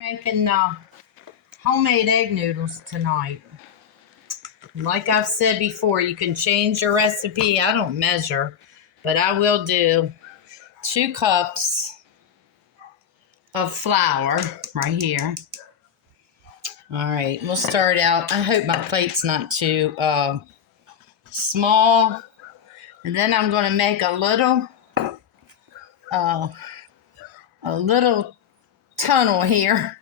Making homemade egg noodles tonight. Like I've said before, you can change your recipe. I don't measure, but I will do 2 cups of flour right here. All right, we'll start out. I hope my plate's not too small. And then I'm going to make a little tunnel here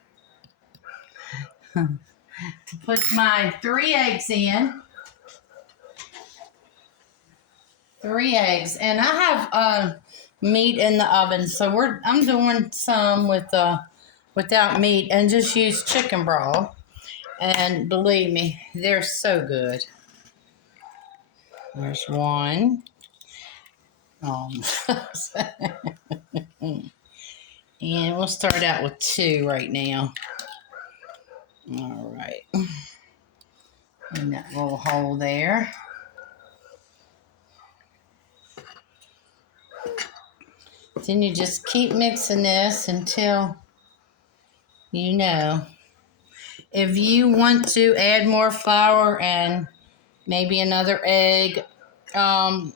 to put my 3 eggs in. 3 eggs, and I have meat in the oven, so I'm doing some without meat and just use chicken broth. And believe me, they're so good. There's one. And we'll start out with 2 right now. All right, in that little hole there. Then you just keep mixing this until you know. If you want to add more flour and maybe another egg, I'm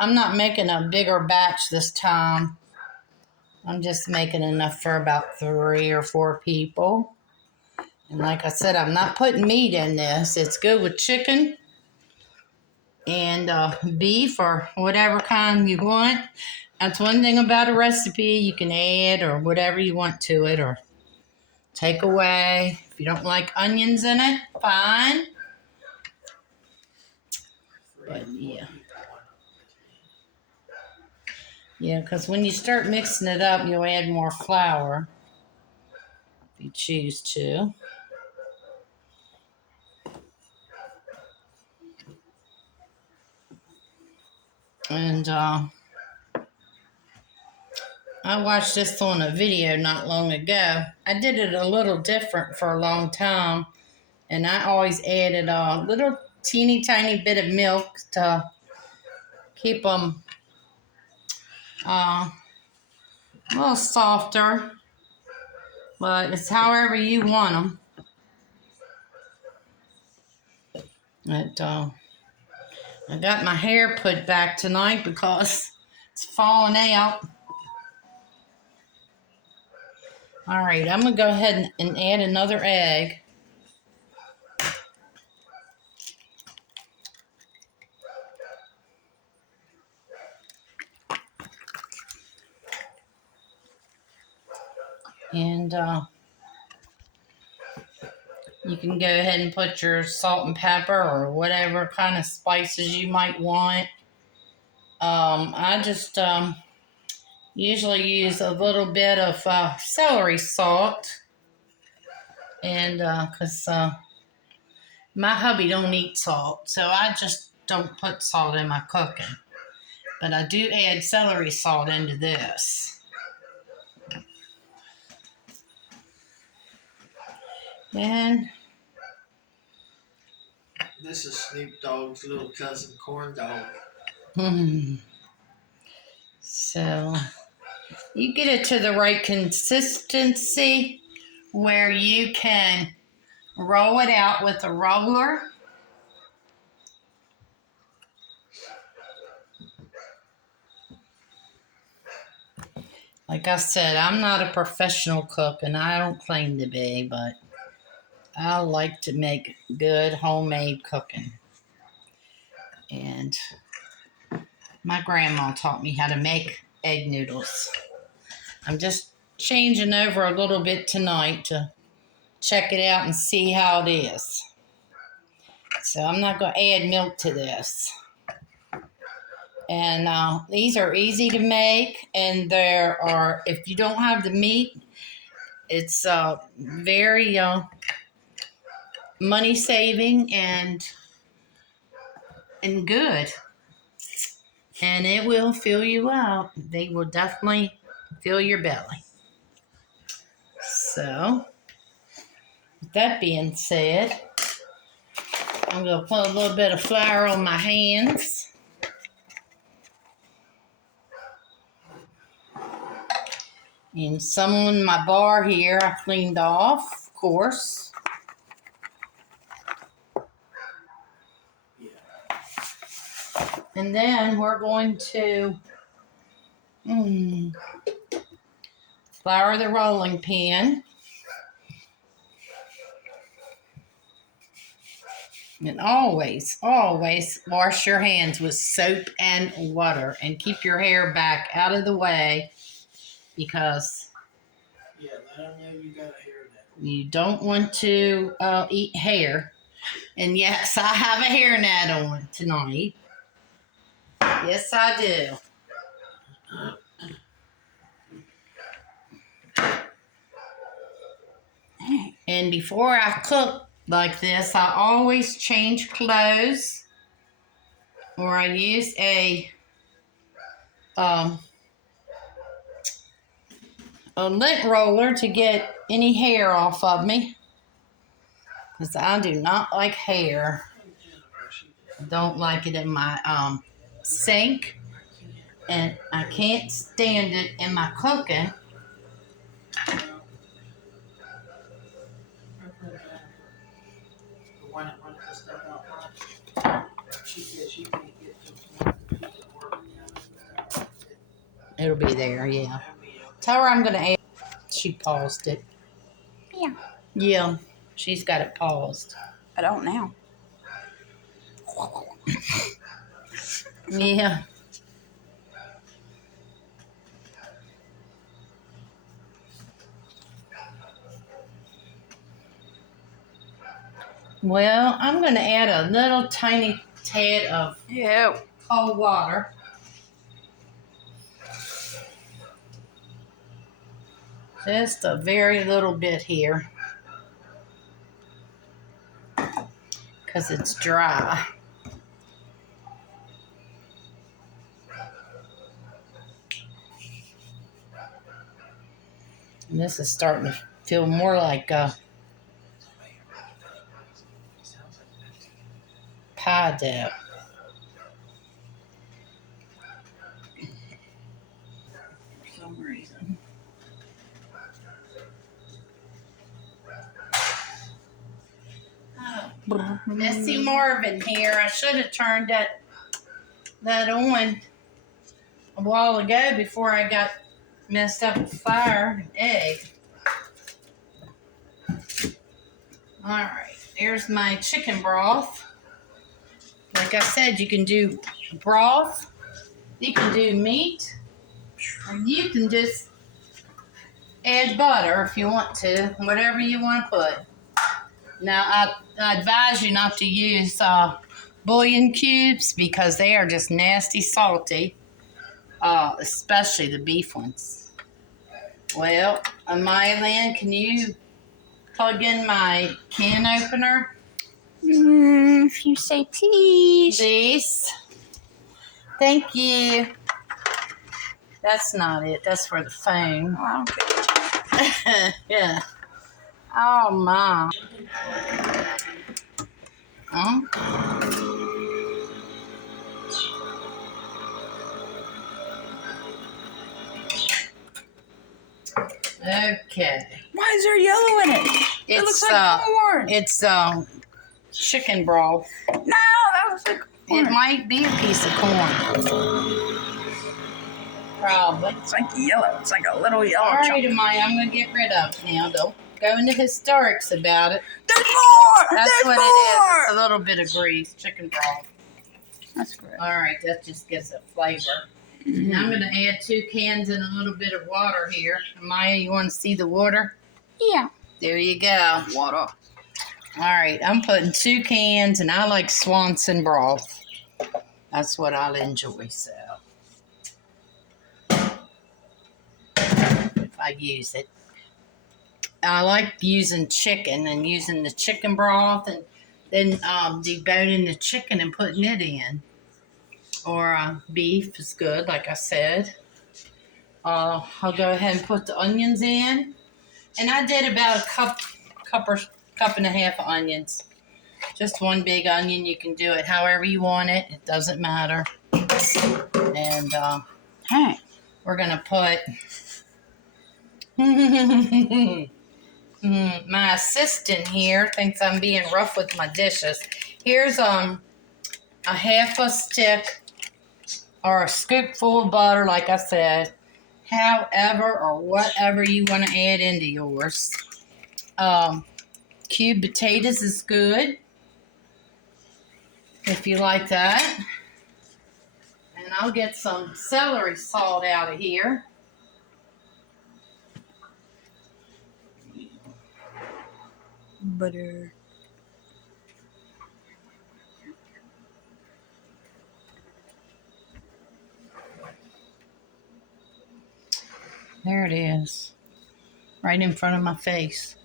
not making a bigger batch this time. I'm just making enough for about 3 or 4 people. And like I said, I'm not putting meat in this. It's good with chicken and beef or whatever kind you want. That's one thing about a recipe. You can add or whatever you want to it or take away. If you don't like onions in it, fine. But yeah. Yeah, because when you start mixing it up, you'll add more flour if you choose to. And I watched this on a video not long ago. I did it a little different for a long time, and I always added a little teeny tiny bit of milk to keep them a little softer, but it's however you want them. I got my hair put back tonight because it's falling out. All right, I'm going to go ahead and add another egg. And you can go ahead and put your salt and pepper or whatever kind of spices you might want. I just usually use a little bit of celery salt. And because my hubby don't eat salt, so I just don't put salt in my cooking. But I do add celery salt into this. And this is Snoop Dogg's little cousin, Corn Dog. So you get it to the right consistency where you can roll it out with a roller. Like I said, I'm not a professional cook, and I don't claim to be, but I like to make good homemade cooking. And my grandma taught me how to make egg noodles. I'm just changing over a little bit tonight to check it out and see how it is. So I'm not going to add milk to this. And these are easy to make, and if you don't have the meat, it's very money saving and good. And it will fill you up. They will definitely fill your belly. So, with that being said, I'm going to put a little bit of flour on my hands. And some on my bar here I cleaned off, of course. Yeah. And then we're going to flour the rolling pin. And always, always wash your hands with soap and water and keep your hair back out of the way because Yeah, let them know you got a hairnet. you don't want to eat hair. And yes, I have a hairnet on tonight. Yes, I do. And before I cook like this, I always change clothes, or I use a lint roller to get any hair off of me, because I do not like hair. I don't like it in my sink, and I can't stand it in my cooking. The one that wanted to step out front, she said she can't get to the point that she can work down. It'll be there, yeah. Tell her I'm going to add. She paused it. Yeah. Yeah, she's got it paused. I don't now. Yeah. Well, I'm going to add a little tiny tad of cold water. Just a very little bit here. Because it's dry. And this is starting to feel more like a pie dough. For some reason. Oh, Missy Marvin here. I should have turned that on a while ago before I got messed up with fire and egg. Alright, there's my chicken broth. Like I said, you can do broth, you can do meat, or you can just add butter if you want to, whatever you want to put. Now, I advise you not to use bouillon cubes because they are just nasty salty, especially the beef ones. Well, Mylan, can you plug in my can opener? If you say please. Please. Thank you. That's not it. That's for the phone. Oh, I don't care. Yeah. Oh, my. Huh? Okay. Why is there yellow in it? It looks like corn. It's chicken broth. No, that looks like corn. It might be a piece of corn. Probably. It's like yellow. It's like a little yellow All right, chunk. Amaya, I'm going to get rid of it now. Don't go into hysterics about it. There's more! That's There's what more! it is. It's a little bit of grease, chicken broth. That's great. All right, that just gives it flavor. And I'm going to add 2 cans and a little bit of water here. Amaya, you want to see the water? Yeah. There you go. Water. All right, I'm putting 2 cans, and I like Swanson broth. That's what I'll enjoy, so. If I use it. I like using chicken and using the chicken broth and then deboning the chicken and putting it in. Or beef is good, like I said. I'll go ahead and put the onions in. And I did about a cup and a half of onions. Just 1 big onion. You can do it however you want it. It doesn't matter. And Hey. we're going to put My assistant here thinks I'm being rough with my dishes. Here's a half a stick or a scoopful of butter, like I said. However or whatever you want to add into yours. Cubed potatoes is good if you like that. And I'll get some celery salt out of here. Butter. There it is. Right in front of my face.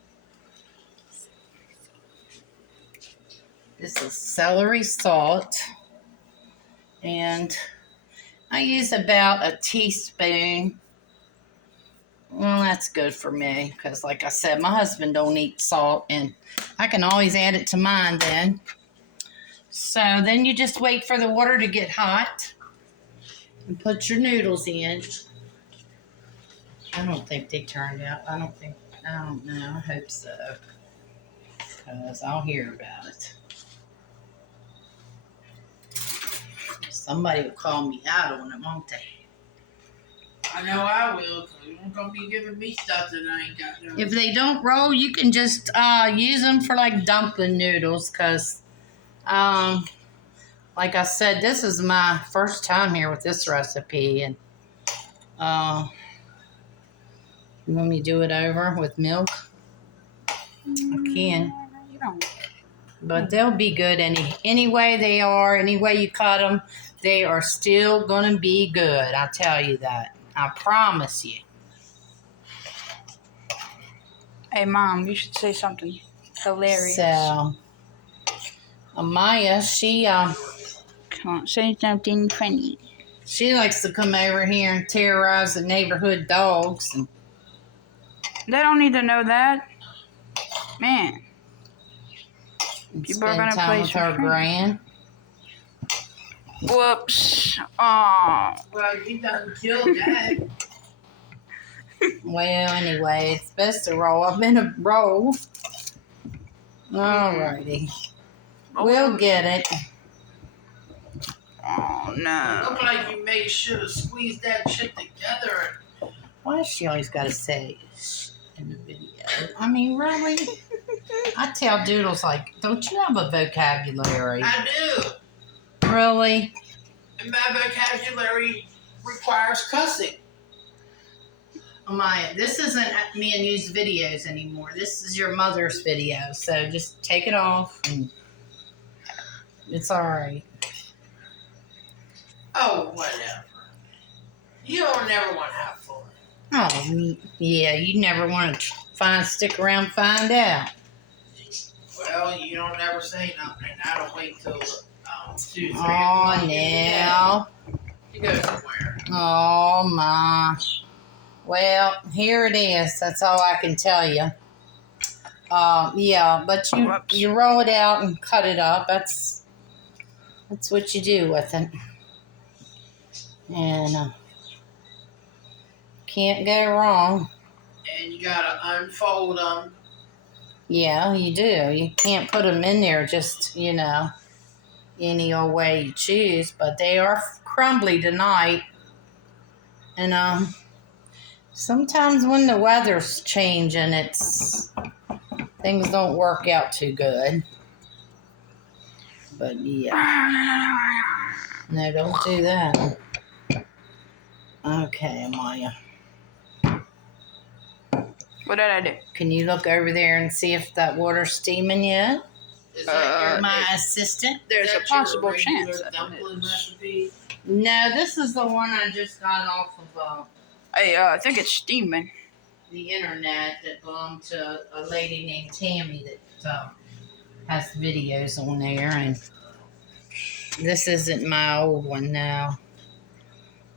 This is celery salt. And I use about a teaspoon. Well, that's good for me because, like I said, my husband don't eat salt, and I can always add it to mine then. So then you just wait for the water to get hot and put your noodles in. I don't think they turned out. I don't know. I hope so because I'll hear about it. Somebody will call me out on it, won't they? I know I will, because you ain't gonna be giving me stuff that I ain't got no. If they don't roll, you can just use them for like dumpling noodles because, like I said, this is my first time here with this recipe. And you want me to do it over with milk? I can. You don't. But they'll be good any way they are, any way you cut them, they are still going to be good. I tell you that. I promise you. Hey, Mom, you should say something hilarious. So, Amaya, Come on, say something funny. she likes to come over here and terrorize the neighborhood dogs. And They don't need to know that. Man. People are spend gonna time play with some her friends. grand. Whoops. Aw. Well, you done killed that. Well, anyway, it's best to roll up in a roll. Alrighty. We'll get it. Oh, no. Look like you made sure to squeeze that shit together. Why does she always got to say in the video? I mean, really? I tell Doodles, like, don't you have a vocabulary? I do. Really? And my vocabulary requires cussing. Amaya, this isn't me and you's videos anymore. This is your mother's video. So just take it off and it's all right. Oh, whatever. You don't never want to have fun. Oh, yeah, you never want to stick around and find out. Well, you don't ever say nothing. I don't wait till 2, 3 Oh, o'clock. now. You go somewhere. Oh, my. Well, here it is. That's all I can tell you. Yeah, but you roll it out and cut it up. That's what you do with it. And can't go wrong. And you gotta unfold them. Yeah, you do. You can't put them in there just, any old way you choose. But they are crumbly tonight. And sometimes when the weather's changing, things don't work out too good. But yeah. No, don't do that. Okay, Amaya. What did I do? Can you look over there and see if that water's steaming yet? Is that My assistant? There's a possible chance that that it dumpling is. recipe? No, this is the one I just got off of Hey, I think it's steaming. the internet that belonged to a lady named Tammy that has videos on there. And this isn't my old one now.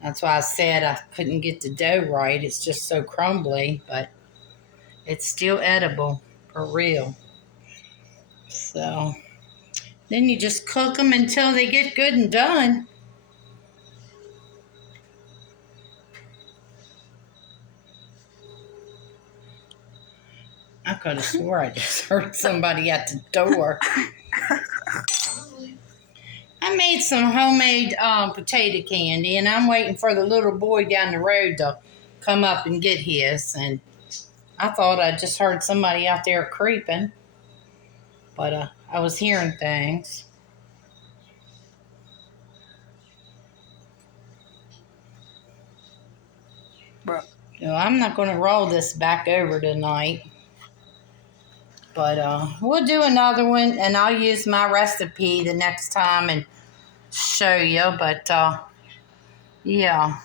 That's why I said I couldn't get the dough right. It's just so crumbly, but it's still edible, for real. So, then you just cook them until they get good and done. I could have swore I just heard somebody at the door. I made some homemade potato candy, and I'm waiting for the little boy down the road to come up and get his. And I thought I just heard somebody out there creeping, but I was hearing things. Bro. No, I'm not going to roll this back over tonight. But we'll do another one, and I'll use my recipe the next time and show you. But, yeah.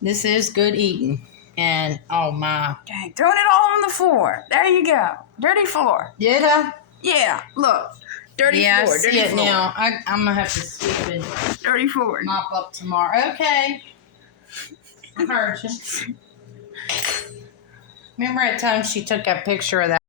This is good eating. And, oh, my. Dang, throwing it all on the floor. There you go. Dirty floor. Did I? Yeah, look. Dirty Yeah, floor. I see Dirty it floor. now. I'm going to have to sweep and Dirty floor. mop up tomorrow. Okay. I heard you. Remember that time she took that picture of that